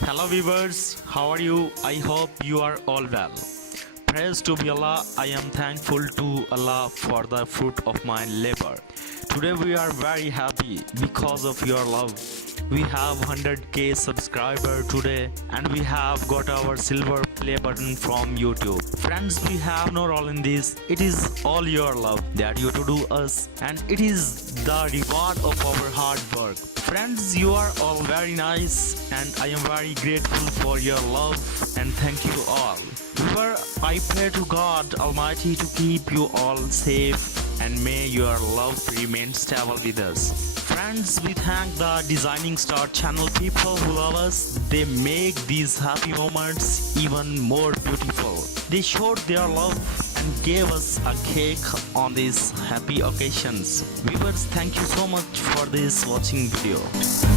Hello viewers, how are you? I hope you are all well. Praise to be Allah. I am thankful to Allah for the fruit of my labor. Today we are very happy because of your love. We have 100k subscriber today and we have got our silver play button from YouTube. Friends, we have no role in this. It is all your love that you to do us, and it is the reward of our hard work. Friends, you are all very nice and I am very grateful for your love and thank you all. Viewer, I pray to God Almighty to keep you all safe and may your love remain stable with us. Friends, we thank the Designing Star channel people who love us. They make these happy moments even more beautiful. They showed their love and gave us a cake on these happy occasions. Viewers, thank you so much for this watching video.